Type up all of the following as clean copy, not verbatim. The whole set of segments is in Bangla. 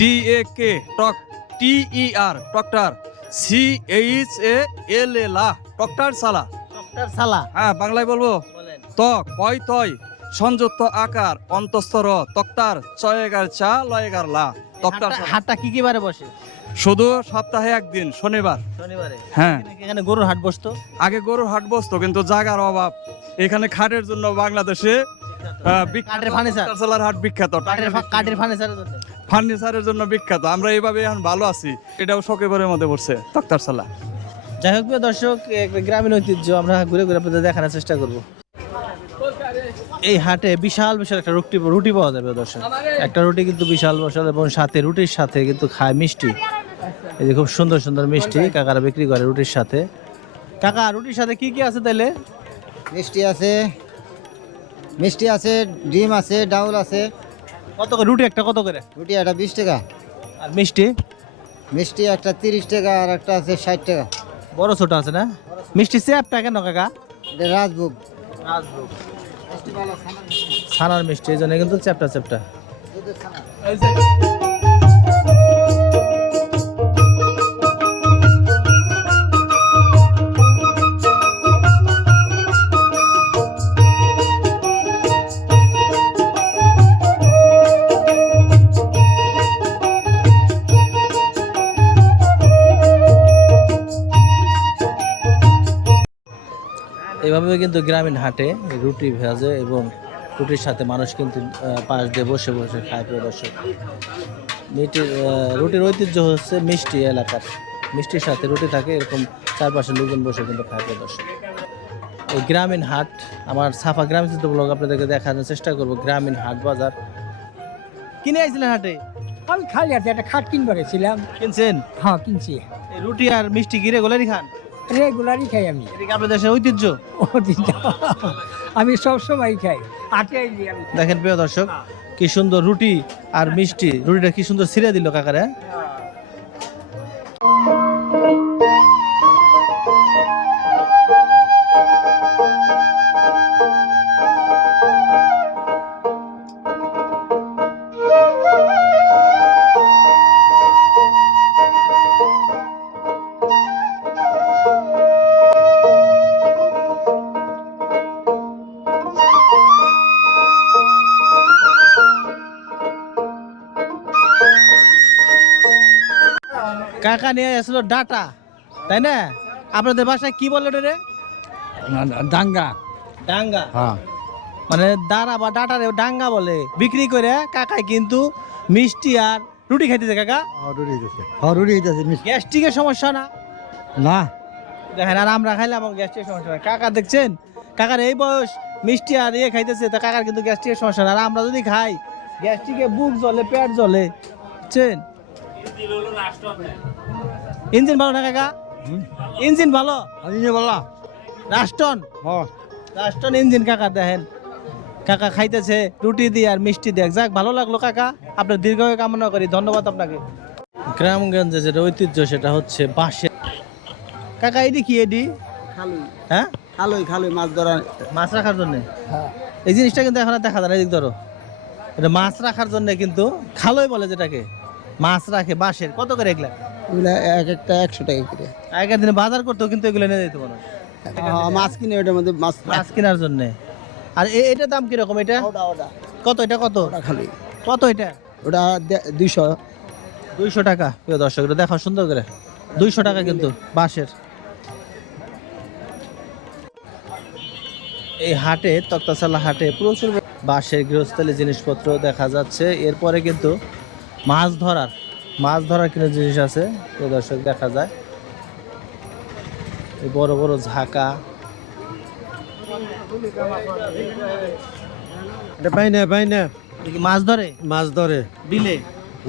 TAK টক TER টক্টার CHALA লা টক্টার সালা। ডক্টর সালা হ্যাঁ বাংলায় বলবো বলেন। কয় তয় সংযুক্ত আকার অন্তস্তর তক্তার চয়েগার চা লয়েগার লা তক্তার সালা। হাটটা কি কি বারে বসে? শুধু সপ্তাহে একদিন শনিবার। শনিবারে। হ্যাঁ এখানে গরুর হাট বসতো। আগে গরুর হাট বসতো কিন্তু জায়গার অভাব। এখানে খাটের জন্য বাংলাদেশে কাঠের ফার্নিচার। সালার হাট বিখ্যাত, কাঠের ফার্নিচারের জন্য। ফার্নিচারের জন্য বিখ্যাত। আমরা এইভাবে এখন ভালো আছি, এটাও শোকেবরের মধ্যে পড়ছে তক্তার সালা। যাই হোক প্রিয় দর্শক, একটা গ্রামীণ ঐতিহ্য আমরা ঘুরে ঘুরে আপনাদের দেখানোর চেষ্টা করব। এই হাটে বিশাল বিশাল একটা রুটি পাওয়া যাবে দর্শক। একটা রুটি কিন্তু বিশাল বিশাল এবং সাথে রুটির সাথে কিন্তু খায় মিষ্টি। এই যে খুব সুন্দর সুন্দর মিষ্টি কাকারা বিক্রি করে রুটির সাথে। কাকা রুটির সাথে কি কি আছে তাইলে? মিষ্টি আছে, ডিম আছে, ডাউল আছে। কত করে রুটি একটা কত করে? রুটি একটা 20 টাকা, আর মিষ্টি? মিষ্টি একটা 30 টাকা, আর একটা আছে 60 টাকা। বড় ছোট আছে না? মিষ্টি চেপটা কেন কাকা? এটা রাজভোগ। ছানার মিষ্টি, এই জন্য কিন্তু চ্যাপটা চ্যাপটা। এভাবে কিন্তু গ্রামীণ হাটে রুটি ভেজে এবং রুটির সাথে মানুষ কিন্তু পাশ দিয়ে বসে বসে খায় প্রিয় দর্শক। রুটির ঐতিহ্য হচ্ছে মিষ্টি এলাকার, মিষ্টির সাথে রুটি থাকে, এরকম চারপাশে লোকজন বসে কিন্তু খায় প্রিয় দর্শক। এই গ্রামীণ হাট, আমার সাফা গ্রামীণ চিত্র ব্লগ আপনাদেরকে দেখানোর চেষ্টা করব। গ্রামীণ হাট বাজার কিনে আইছিলেন হাটে? আমি খালি আছে একটা খাট কিনবার ছিলাম। কিনছেন? হ্যাঁ কিনছি। এই রুটি আর মিষ্টি কি রেগুলারই খান? রেগুলারই খাই আমি। এটা কি আপনাদের দেশের ঐতিহ্য? আমি সব সময় খাই, আটে আমি খাই। দেখেন প্রিয় দর্শক কি সুন্দর রুটি আর মিষ্টি, রুটিটা কি সুন্দর ছিঁড়ে দিল কাকারে। কাকা নিয়ে আসলো ডাটা, তাই না? আপনাদের বাসায় কি বলে রে? ডাঙ্গা। ডাঙ্গা, হ্যাঁ মানে দাঁড়া বা ডাটারে ডাঙ্গা বলে। বিক্রি করে কাকায় কিন্তু মিষ্টি আর রুটি খাইতেছে। কাকা রুটি দিতেছে। গ্যাস্ট্রিকের সমস্যা না? না, দেখেন, আর আমরা খাইলে আমার গ্যাস্ট্রিকের সমস্যা না। কাকা দেখছেন, কাকার এই বয়স মিষ্টি আর খাইতেছে, তা কাকার কিন্তু গ্যাস্ট্রিকের সমস্যা না। আর আমরা যদি খাই গ্যাস্ট্রিকে বুক জ্বলে, পেট জ্বলে, বুঝছেন? ইঞ্জিন ভালো না কাকা? ইঞ্জিন ভালো? বললা রাস্টন, রাস্টন ইঞ্জিন কাকা। দেখেন কাকা খাইতেছে রুটি দিয়ে আর মিষ্টি দিয়ে। যাক, ভালো লাগলো কাকা, আপনার দীর্ঘায়ু কামনা করি। ধন্যবাদ আপনাকে। গ্রামগঞ্জে যেটা ঐতিহ্য সেটা হচ্ছে বাঁশের। কাকা এডি কি এডি? হ্যাঁ খালুই মাছ ধরা। মাছ রাখার জন্য এই জিনিসটা কিন্তু এখন আর দেখা যায় না। এদিক ধরো, এটা মাছ রাখার জন্য কিন্তু খালই বলে যেটাকে। মাছ রাখে বাঁশের। কত করে এগুলা? এগুলা এক একটা 100 টাকা করে। আগের দিনে বাজার করতেও কিন্তু এগুলো নিয়ে যেতে পারো মাছ কিনে ওটার মধ্যে মাছ কেনার জন্য। আর এটার দাম কিরকম? এটা কত? এটা কত? খালুই কত এটা? ওটা 200 200 টাকা। প্রিয় দর্শক, এটা দেখো সুন্দর করে 200 টাকা কিন্তু বাঁশের। এই হাটে, তক্তাশালা হাটে প্রচুর বাঁশের গৃহস্থলী জিনিসপত্র দেখা যাচ্ছে। এরপরে কিন্তু মাছ ধরার কিছু জিনিস আছে প্রিয় দর্শক, দেখা যায়। এই বড় বড় ঝাঁকা। পাই না এ কি মাছ ধরে? মাছ ধরে বিলে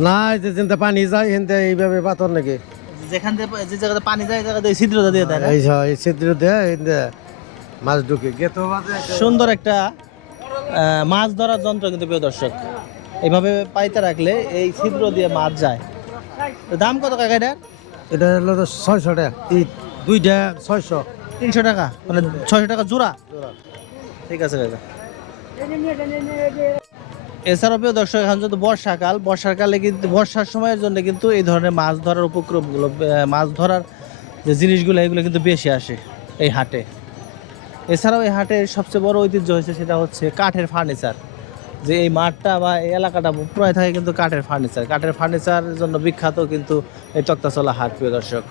না, যেতে পানি যায় হেনতে এইভাবে পাথর নাকি যেখান থেকে, যে জায়গাতে পানি যায় জায়গাতে ছিদ্রটা দিয়ে দেয় না? এই ছিদ্র দেয় মাছ ঢুকে গেতো। সুন্দর একটা মাছ ধরার যন্ত্র কিন্তু প্রিয় দর্শক। এইভাবে পাইতে রাখলে এই ছিদ্র দিয়ে মাছ যায়। দাম কত কাকা এটার? এটা হলো 600 টাকা, দুইটা 600। 300 টাকা, মানে 600 টাকা জোড়া। ঠিক আছে কাকা। এছাড়াও প্রিয় দর্শক, এখন যদি বর্ষাকাল, বর্ষাকালে কিন্তু বর্ষার সময়ের জন্য কিন্তু এই ধরনের মাছ ধরার উপক্রমগুলো, মাছ ধরার যে জিনিসগুলো এগুলো কিন্তু বেশি আসে এই হাটে। এছাড়াও এই হাটের সবচেয়ে বড় ঐতিহ্য হয়েছে সেটা হচ্ছে কাঠের ফার্নিচার। যে এই মাঠটা বা এই এলাকাটা পুরাই থাকে কিন্তু কাঠের ফার্নিচার। কাঠের ফার্নিচারের জন্য বিখ্যাত কিন্তু এই তক্তাচলা হাট প্রিয় দর্শক।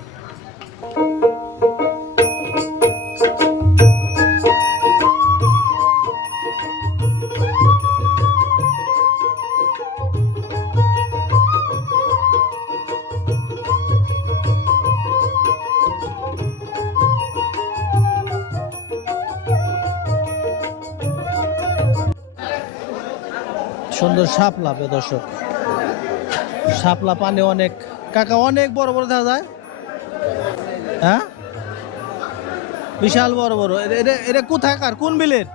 সুন্দর শাপলা প্রিয় দর্শক, শাপলা পানি অনেক, কাকা অনেক বড় বড় দেখা যায়। হ্যাঁ, বিশাল বড় বড়। এটা কোথাকার, কোন বিলের?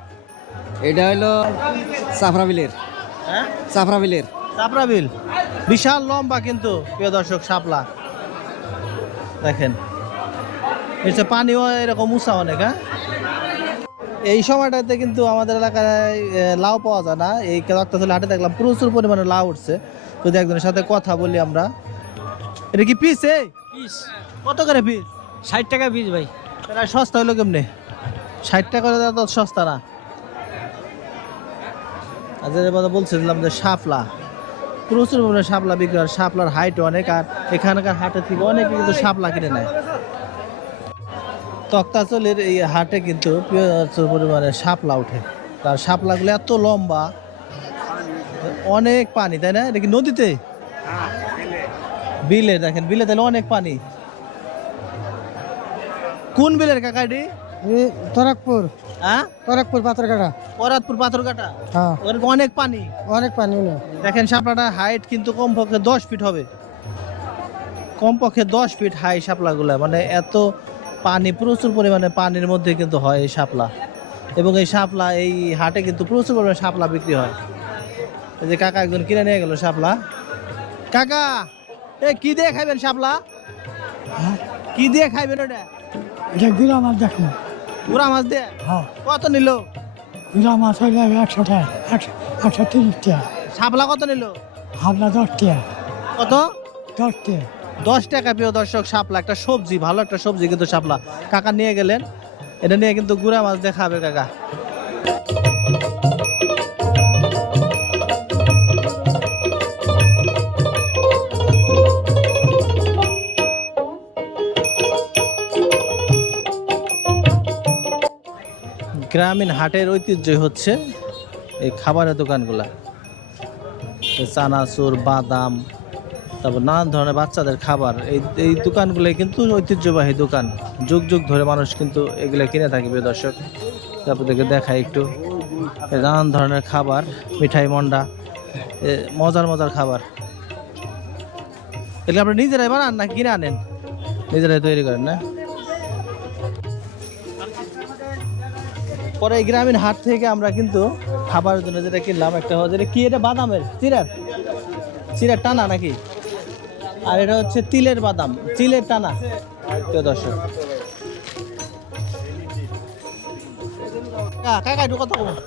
এটা হলো সাফরা বিলের। হ্যাঁ, সাফরা বিলের। চাপড়া বিল। বিশাল লম্বা কিন্তু প্রিয় দর্শক শাপলা দেখেন। এসে পানিও এরকম উঁচা অনেক। হ্যাঁ, এই সময়টাতে কিন্তু আমাদের এলাকায় লাউ পাওয়া যায় না। এই তক্তাচলা হাটে দেখলাম প্রচুর পরিমাণে লাউ উঠছে। যদি একজনের সাথে কথা বলি আমরা, এটা কি পিস? পিস কত করে পিস? 60 টাকা পিস ভাই। তাহলে সস্তা হইলো কেমনে? 60 টাকা করে তো সস্তা না। আজ বলছিলাম যে শাপলা, প্রচুর পরিমাণে শাপলা বিক্রি হয়। শাপলার হাইট অনেক, আর এখানকার হাটে থেকে অনেকে কিন্তু শাপলা কিনে নেয়। তক্তাচলের এই হাটে কিন্তু প্রচুর পরিমাণে শাপলা উঠে। তার শাপলাগুলো এত লম্বা, অনেক পানি, তাই না? এটা কি নদীতে? বিলে দেখেন, বিলে তাহলে অনেক পানি। কোন বিলের কাকা এটি? তরাকপুর, হ্যাঁ, তরাকপুর পাথরঘাটা। পরাতপুর পাথরঘাটা। হ্যাঁ, ওখানে অনেক পানি। অনেক পানি হলো। দেখেন শাপলাটা হাইট কিন্তু কমপক্ষে 10 ফিট হবে, কমপক্ষে 10 ফিট হাই শাপলাগুলা। মানে এত পানি, প্রচুর পরিমাণে পানির মধ্যে কিন্তু হয় এই শাপলা। এবং এই শাপলা এই হাটে কিন্তু প্রচুর পরিমাণে শাপলা বিক্রি হয়। এই যে কাকা একজন কিনে নিয়ে গেল শাপলা। কাকা, এ কি দিয়ে খাইবেন শাপলা? কি দিয়ে খাইবেন ওটা? এটা গুড়া মাছ দেখুন। পুরা মাছ দিয়ে? হ্যাঁ, কত নিল? গুড়া মাছ হইলে 100 টাকা, 130 টাকা। শাপলা কত নিল? হাবলা 10 টাকা। কত? 10 টাকা। 10 টাকা প্রিয় দর্শক শাপলা। একটা সবজি, ভালো একটা সবজি কিন্তু শাপলা। কাকা নিয়ে গেলেন, এটা নিয়ে কিন্তু গুড়া মাছ দিয়ে খাবে কাকা। গ্রামীণ হাটের ঐতিহ্য হচ্ছে এই খাবারের দোকানগুলা। চানাচুর, বাদাম, তারপর নানান ধরনের বাচ্চাদের খাবার। এই দোকানগুলো কিন্তু ঐতিহ্যবাহী দোকান। যুগ যুগ ধরে মানুষ কিন্তু এগুলো কিনে থাকে প্রিয় দর্শক। তারপর থেকে দেখায় একটু নানান ধরনের খাবার, মিঠাই, মন্ডা, মজার মজার খাবার। এগুলো আপনি নিজেরাই বানান না কিনে আনেন? নিজেরাই তৈরি করেন না? পরে এই গ্রামীণ হাট থেকে আমরা কিন্তু খাবারের জন্য যেটা কিনলাম, একটা হচ্ছে কি, এটা বাদামের চিরার টানা নাকি? আর এটা হচ্ছে তিলের বাদাম, চিলের টানা প্রিয় দর্শক। কাকা একটু কথা বলুন।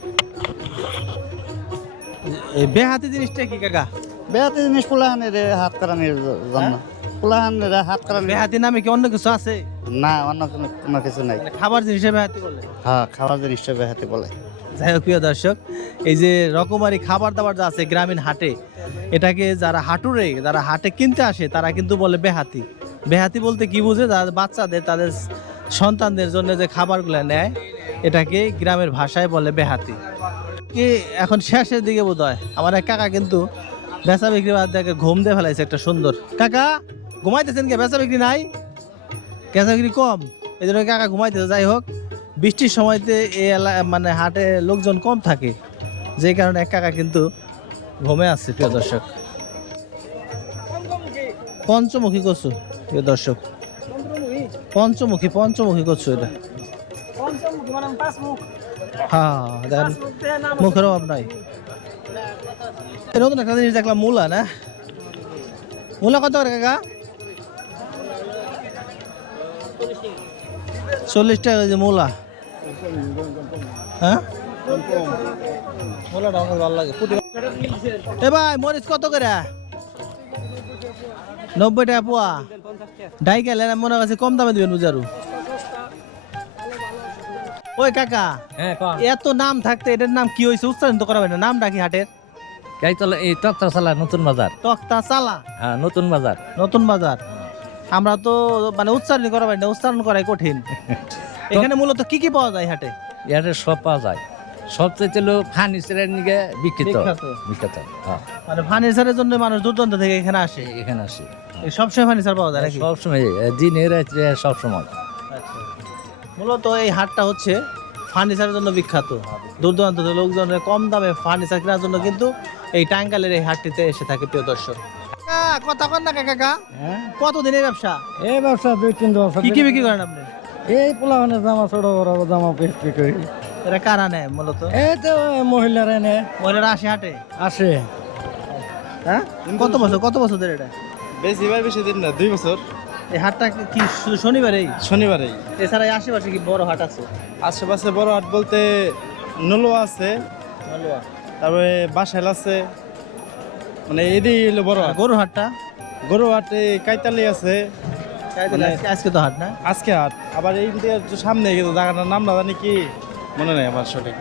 এই বেহাতি জিনিসটা কি কাকা? বেহাতি জিনিস পোলাহানের হাত কারানির জন্য। পোলাহানের হাত কারানি। বেহাতি নামে কি অন্য কিছু আছে? না, অন্য কোনো কিছু নাই। মানে খাবার জিনিসে বেহাতি বলে? হ্যাঁ, খাবার জিনিসটা বেহাতি বলে। যাই হোক প্রিয় দর্শক, এই যে রকমারি খাবার দাবার যা আছে গ্রামীণ হাটে, এটাকে যারা হাটুরে, যারা হাটে কিনতে আসে, তারা কিন্তু বলে বেহাতি। বেহাতি বলতে কি বুঝে? যারা বাচ্চাদের, তাদের সন্তানদের জন্য যে খাবারগুলো নেয়, এটাকে গ্রামের ভাষায় বলে বেহাতি। কি এখন শেষের দিকে বোধ হয় আমার এক কাকা কিন্তু বেচা বিক্রি বাদ দেখে ঘুম দিয়ে ফেলাইছে একটা সুন্দর। কাকা ঘুমাইতেছেন কে? বেচা বিক্রি নাই, বেচা বিক্রি কম, এই জন্য কাকা ঘুমাইতেছে। যাই হোক, বৃষ্টির সময়তে এই মানে হাটে লোকজন কম থাকে, যে কারণে এক কাকা কিন্তু ঘুমে আসছে প্রিয় দর্শক। পঞ্চমুখী কচু প্রিয় দর্শক, পঞ্চমুখী কচু এটা। হ্যাঁ, দেখেন মুখের অভাব নাই। নতুন একটা জিনিস দেখলাম, মূলা না? মূলা কত করে কাকা? 40 টাকা যে মূলা। হ্যাঁ, মূলাটা আমার ভালো লাগে। এ ভাই মরিচ কত করে? 90 টাকা পোয়া। ডাই গেলে মনে কাছে কম দামে দিবেন বুঝারু। ওই কাকা, হ্যাঁ কম এত নাম থাকতে এটার নাম কি হয়েছে উচ্চারণ তো করাবেন না, নামটা কি হাটের? গাইতলা এই তক্তা চালা নতুন বাজার। তক্তা চালা হ্যাঁ নতুন বাজার। নতুন বাজার। আমরা তো মানে উচ্চারণ করাবেন না, উচ্চারণ করাই কঠিন। এখানে মূলত কি কি পাওয়া যায় হাটে? ইয়ারে সব পাওয়া যায়। সবচেয়ে হলো ফার্নিচারের নিকে বিখ্যাত বিখ্যাত। বিখ্যাত। হ্যাঁ মানে ফার্নিচারের জন্য মানুষ দূর দূরান্ত থেকে এখানে আসে। এখানে আসে এই সবসময় ফার্নিচার পাওয়া যায় নাকি? সবসময় দিনে রাত্রে সবসময়। আচ্ছা। মূলত এই হাটটা হচ্ছে ফার্নিচারের জন্য বিখ্যাত। দূর দূরান্ত থেকে লোকজনের কম দামে ফার্নিচার কেনার জন্য কিন্তু এই টাঙ্গাইলের এই হাটটিতে এসে থাকে প্রিয় দর্শক। কথা কন না কাকা, কতদিনের ব্যবসা? এই ব্যবসা 2-3 বছর। কি কি বিক্রি করেন আপনি? এই পোলাপানের জামা ছোট বড় জামা বিক্রি করি। এটা কারা নেয় মূলত? এই তো মহিলারা এনে মহিলারা আসে হাটে। আসে। হ্যাঁ কত বছর ধরে এটা? বেশি ভাই বেশি দিন না, 2 বছর। এই হাটটা কি শুধু শনিবারেই? শনিবারেই। এছাড়া এই আশেপাশে কি বড় হাট আছে? আশেপাশে বড় হাট বলতে নলুয়া আছে, তারপরে বাসাইল আছে, মানে এদিকে হলো বড় হাট। গরুর হাটটা? গরু হাটে কাইতালি আছে, আজকে তো হাট না? আজকে হাট। আবার এই দিকে একটু সামনে কিন্তু জায়গাটার নাম না জানি কি, মনে নেই আমার সঠিক।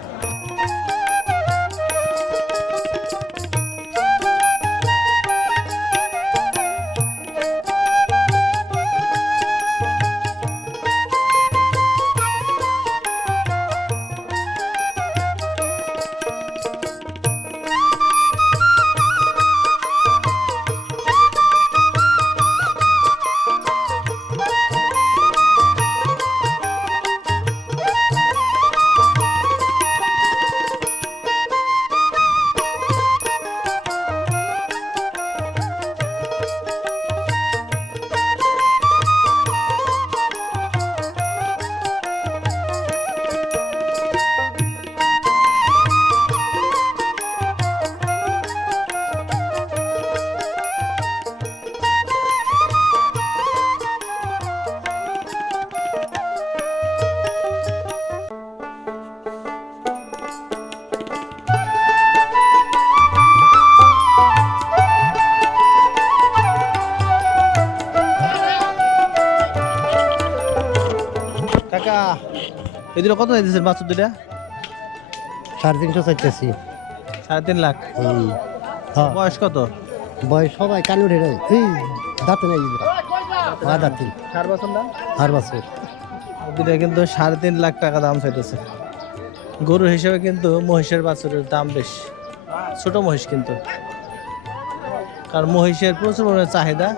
কাকা এই দুটো কত দিয়েছেন বাছুর দুটা? 350 চাইতেছি। 3.5 লাখ। হ্যাঁ বয়স কত? বয়স সবাই কান উঠে রে, দাঁতে নাই দাঁতিল 4 বছর না? 4 বছর। দুটা কিন্তু 3.5 লাখ টাকা দাম চাইতেছে। গরু হিসেবে কিন্তু মহিষের বাছুরের দাম বেশি, ছোট মহিষ কিন্তু, কারণ মহিষের প্রচুর পরিমাণে চাহিদা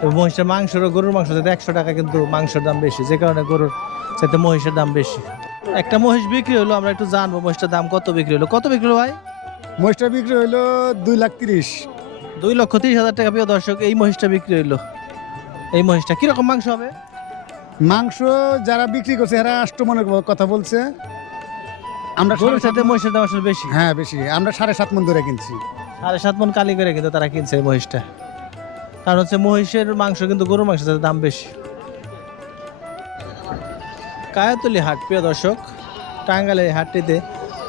এবং মহিষের মাংসেরও গরুর মাংস যাতে 100 টাকা কিন্তু মাংসের দাম বেশি, যে কারণে গরুর সাথে মহিষের দাম বেশি। একটা মহিষ বিক্রি হলো, আমরা একটু জানবো মহিষটার দাম কত বিক্রি হলো। কত বিক্রি হলো ভাই? মহিষটা বিক্রি হইলো 2,30,000। 2,30,000 টাকা। প্রিয় দর্শক, এই মহিষটা বিক্রি হইলো। এই মহিষটা কিরকম মাংস হবে? মাংস যারা বিক্রি করছে এরা 8 মনের কথা বলছে। আমরা গরুর সাথে মহিষের দাম আসলে বেশি। হ্যাঁ বেশি, আমরা 7.5 মন ধরে কিনছি। 7.5 মন কালি করে কিন্তু তারা কিনছে এই মহিষটা, কারণ হচ্ছে মহিষের মাংস কিন্তু গরুর মাংসের সাথে দাম বেশি। কায়াতলি হাট প্রিয় দর্শক, টাঙ্গাইলের এই হাটটিতে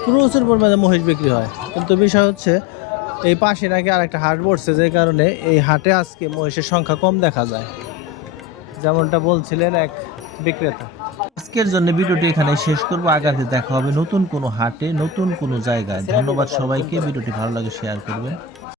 প্রচুর পরিমাণে মহিষ বিক্রি হয়, কিন্তু বিষয় হচ্ছে এই পাশে নাকি আর একটা হাট বসছে, যে কারণে এই হাটে আজকে মহিষের সংখ্যা কম দেখা যায়, যেমনটা বলছিলেন এক বিক্রেতা। আজকের জন্য ভিডিওটি এখানে শেষ করবো। আগামীতে দেখা হবে নতুন কোনো হাটে, নতুন কোনো জায়গায়। ধন্যবাদ সবাইকে। ভিডিওটি ভালো লাগে শেয়ার করবেন।